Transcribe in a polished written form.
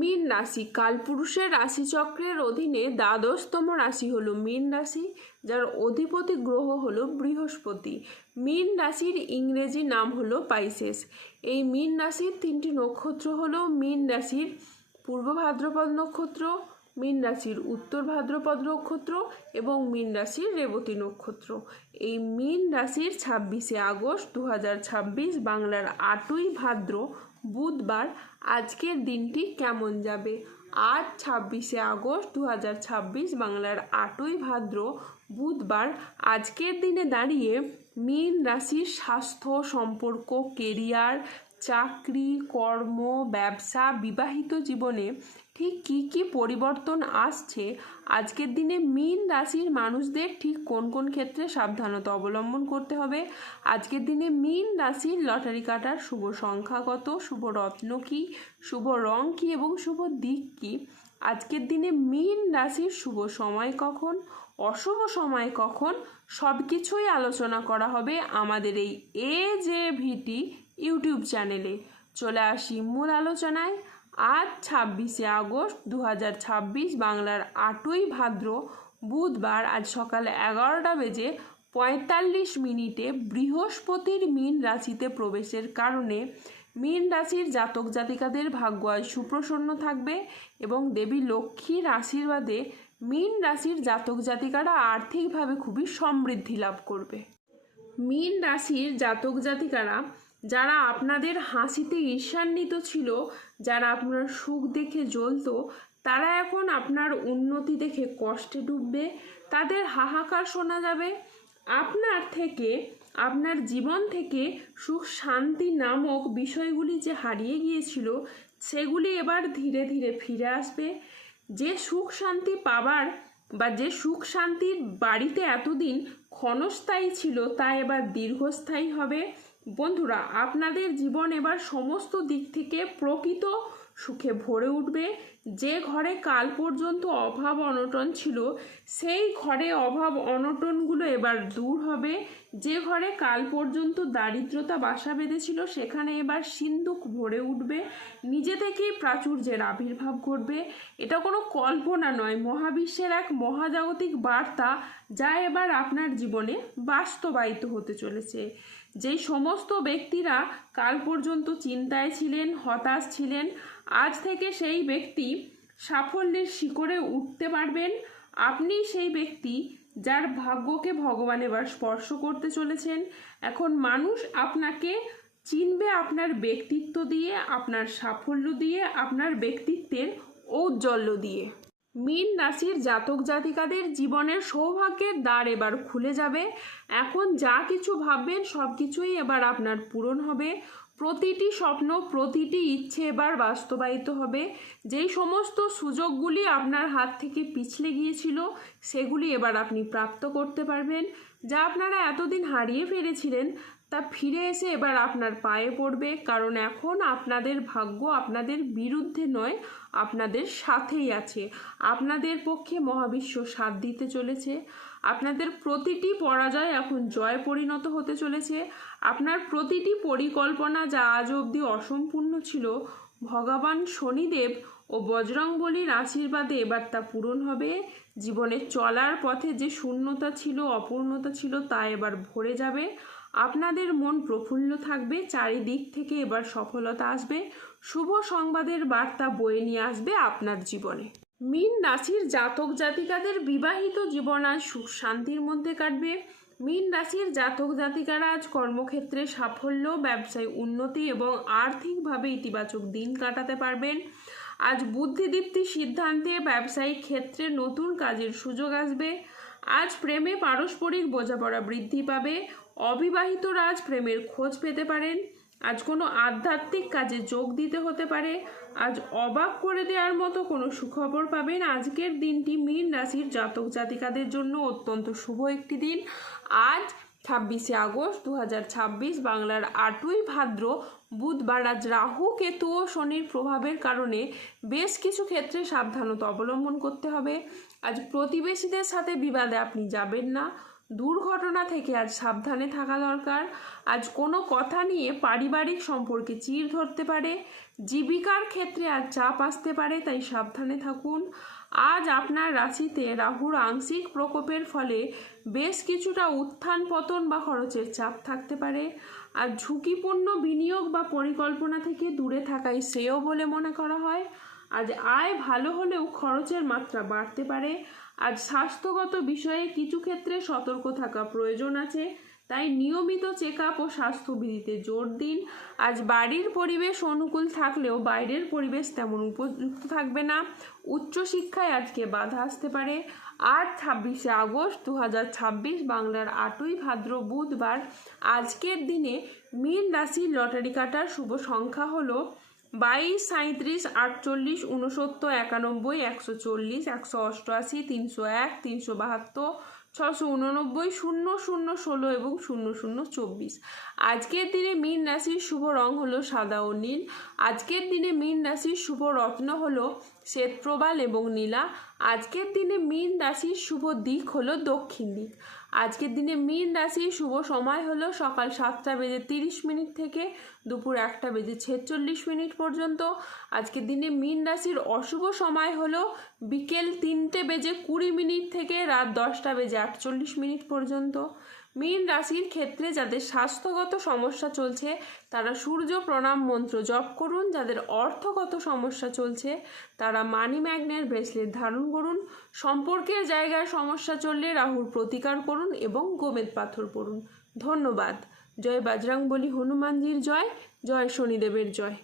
মীন রাশি কালপুরুষের রাশিচক্রের অধীনে দ্বাদশতম রাশি হলো মীন রাশি, যার অধিপতি গ্রহ হলো বৃহস্পতি। মীন রাশির ইংরেজি নাম হলো পাইসেস। এই মীন রাশির তিনটি নক্ষত্র হলো মীন রাশির পূর্ব ভাদ্রপদ নক্ষত্র, মীন রাশির উত্তর ভাদ্রপদ নক্ষত্র এবং মীন রাশির রেবতী নক্ষত্র। এই মীন রাশির 26শে আগস্ট 2026 বাংলার 8ই ভাদ্র বুধবার আজকের দিনটি কেমন যাবে? আজ 26শে আগস্ট 2026 বাংলার 8ই ভাদ্র বুধবার আজকের দিনে দাঁড়িয়ে মীন রাশির স্বাস্থ্য, সম্পর্ক, কেরিয়ার, চাকরি, কর্ম, ব্যবসা, বিবাহিত জীবনে ঠিক কী কী পরিবর্তন আসছে, আজকের দিনে মীন রাশির মানুষদের ঠিক কোন কোন ক্ষেত্রে সাবধানতা অবলম্বন করতে হবে, আজকের দিনে মীন রাশির লটারি কাটার শুভ সংখ্যা কত, শুভ রত্ন কী, শুভ রং কী এবং শুভ দিক কী, আজকের দিনে মীন রাশির শুভ সময় কখন, অশুভ সময় কখন, সব কিছুই আলোচনা করা হবে আমাদের এই AJVT ইউটিউব চ্যানেলে। চলে আসি মূল আলোচনায়। আজ 26শে আগস্ট 2026 বাংলার 8ই ভাদ্র বুধবার আজ সকাল 11:45 বৃহস্পতির মীন রাশিতে প্রবেশের কারণে মীন রাশির জাতক জাতিকাদের ভাগ্য আজ সুপ্রসন্ন থাকবে এবং দেবী লক্ষ্মীর আশীর্বাদে মীন রাশির জাতক জাতিকারা আর্থিকভাবে খুবই সমৃদ্ধি লাভ করবে। মীন রাশির জাতক জাতিকারা যারা আপনাদের হাসিতে ঈর্ষান্বিত ছিল, যারা আপনার সুখ দেখে জ্বলত, তারা এখন আপনার উন্নতি দেখে কষ্টে ডুববে, তাদের হাহাকার শোনা যাবে। আপনার থেকে, আপনার জীবন থেকে সুখ শান্তি নামক বিষয়গুলি যে হারিয়ে গিয়েছিল সেগুলি এবার ধীরে ধীরে ফিরে আসবে। যে সুখ শান্তি পাবার বা যে সুখ শান্তির বাড়িতে এতদিন ক্ষণস্থায়ী ছিল তা এবার দীর্ঘস্থায়ী হবে। বন্ধুরা, আপনাদের জীবন এবার সমস্ত দিক থেকে প্রকৃত সুখে ভরে উঠবে। যে ঘরে কাল পর্যন্ত অভাব অনটন ছিল সেই ঘরে অভাব অনটনগুলো এবার দূর হবে। যে ঘরে কাল পর্যন্ত দারিদ্রতা বাসা বেঁধেছিল সেখানে এবার সিন্ধুক ভরে উঠবে। নিজে থেকেই প্রাচুর্যের আবির্ভাব ঘটবে। এটা কোনো কল্পনা নয়, মহাবিশ্বের এক মহাজাগতিক বার্তা যা এবার আপনার জীবনে বাস্তবায়িত হতে চলেছে। যেই সমস্ত ব্যক্তিরা কাল পর্যন্ত চিন্তায় ছিলেন, হতাশ ছিলেন, আজ থেকে সেই ব্যক্তি সাফল্যের শিখরে উঠতে পারবেন। আপনি সেই ব্যক্তি যার ভাগ্যকে ভগবান এবার স্পর্শ করতে চলেছেন। এখন মানুষ আপনাকে চিনবে আপনার ব্যক্তিত্ব দিয়ে, আপনার সাফল্য দিয়ে, আপনার ব্যক্তিত্বের ঔজ্জ্বল্য দিয়ে। মীন রাশির জাতক জাতিকাদের জীবনের সৌভাগ্যের দ্বার এবার খুলে যাবে। এখন যা কিছু ভাববেন সব কিছুই এবার আপনার পূরণ হবে। প্রতিটি স্বপ্ন, প্রতিটি ইচ্ছে এবার বাস্তবায়িত হবে। যেই সমস্ত সুযোগগুলি আপনার হাত থেকে পিছলে গিয়েছিল সেগুলি এবার আপনি প্রাপ্ত করতে পারবেন। যা আপনারা এতদিন হারিয়ে ফেলেছিলেন তা ফিরে এসে এবার আপনার পায়ে পড়বে, কারণ এখন আপনাদের ভাগ্য আপনাদের বিরুদ্ধে নয়, আপনাদের সাথেই আছে। আপনাদের পক্ষে মহাবিশ্ব সাথ দিতে চলেছে। আপনাদের প্রতিটি পরাজয় এখন জয় পরিণত হতে চলেছে। আপনার প্রতিটি পরিকল্পনা যা আজ অবধি অসম্পূর্ণ ছিল, ভগবান শনিদেব ও বজরংবলীর আশীর্বাদে এবার তা পূরণ হবে। জীবনে চলার পথে যে শূন্যতা ছিল, অপূর্ণতা ছিল, তা এবার ভরে যাবে। আপনাদের মন প্রফুল্ল থাকবে। চারিদিক থেকে এবার সফলতা আসবে। শুভ সংবাদের বার্তা বয়ে নিয়ে আসবে আপনার জীবনে। মীন রাশির জাতক জাতিকাদের বিবাহিত জীবন আজ সুখ শান্তির মধ্যে কাটবে। মীন রাশির জাতক জাতিকারা আজ কর্মক্ষেত্রে সাফল্য, ব্যবসায় উন্নতি এবং আর্থিকভাবে ইতিবাচক দিন কাটাতে পারবেন। আজ বুদ্ধিদীপ্তি সিদ্ধান্তে ব্যবসায়িক ক্ষেত্রে নতুন কাজের সুযোগ আসবে। আজ প্রেমে পারস্পরিক বোঝাপড়া বৃদ্ধি পাবে। অবিবাহিতরা আজ প্রেমের খোঁজ পেতে পারেন। আজ কোনো আধ্যাত্মিক কাজে যোগ দিতে হতে পারে। আজ অবাক করে দেওয়ার মতো কোনো সুখবর পাবেন। আজকের দিনটি মীন রাশির জাতক জাতিকাদের জন্য অত্যন্ত শুভ একটি দিন। আজ 26শে আগস্ট 2026 বাংলার 8ই ভাদ্র বুধবার আজ রাহু, কেতু ও শনির প্রভাবের কারণে বেশ কিছু ক্ষেত্রে সাবধানতা অবলম্বন করতে হবে। আজ প্রতিবেশীদের সাথে বিবাদে আপনি যাবেন না। দুর্ঘটনা থেকে আজ সাবধানে থাকা দরকার। আজ কোনো কথা নিয়ে পারিবারিক সম্পর্কে চিড় ধরতে পারে। জীবিকার ক্ষেত্রে আজ চাপ আসতে পারে, তাই সাবধানে থাকুন। আজ আপনার রাশিতে রাহুর আংশিক প্রকোপের ফলে বেশ কিছুটা উত্থান পতন বা খরচের চাপ থাকতে পারে। আর ঝুঁকিপূর্ণ বিনিয়োগ বা পরিকল্পনা থেকে দূরে থাকাই শ্রেয় বলে মনে করা হয়। আজ আয় ভালো হলেও খরচের মাত্রা বাড়তে পারে। আজ স্বাস্থ্যগত বিষয়ে কিছু ক্ষেত্রে সতর্ক থাকা প্রয়োজন আছে, তাই নিয়মিত চেক আপ ও স্বাস্থ্যবিধিতে জোর দিন। আজ বাড়ির পরিবেশ অনুকূল থাকলেও বাইরের পরিবেশ তেমন উপযুক্ত থাকবে না। উচ্চশিক্ষায় আজকে বাধা আসতে পারে। আজ 26শে আগস্ট 2026 বাংলার 8ই ভাদ্র বুধবার। আজকের দিনে মীন রাশির লটারি কাটার শুভ সংখ্যা হলো 22, 37, 48, 69, 91, 140, 188, 301, 372, 689, 00, 16 এবং 0024। আজকের দিনে মীন রাশির শুভ রং হলো সাদা ও নীল। আজকের দিনে মীন রাশির শুভ রত্ন হলো শ্বেতপ্রবাল এবং নীলা। আজকের দিনে মীন রাশির শুভ দিক হলো দক্ষিণ দিক। আজকের দিনে মীন রাশির শুভ সময় হলো সকাল 7:30 থেকে দুপুর 1:46 পর্যন্ত। আজকের দিনে মীন রাশির অশুভ সময় হলো বিকেল 3:20 থেকে রাত 10:48 পর্যন্ত। মীন রাশির ক্ষেত্রে যাদের স্বাস্থ্যগত সমস্যা চলছে তারা সূর্য প্রণাম মন্ত্র জপ করুন। যাদের অর্থগত সমস্যা চলছে তারা মানি ম্যাগনেট ব্রেসলেট ধারণ করুন। সম্পর্কের জায়গায় সমস্যা চললে রাহুর প্রতিকার করুন এবং গোমেদ পাথর পড়ুন। ধন্যবাদ। জয় বজরংবলী হনুমানজির জয়, জয় শনিদেবের জয়।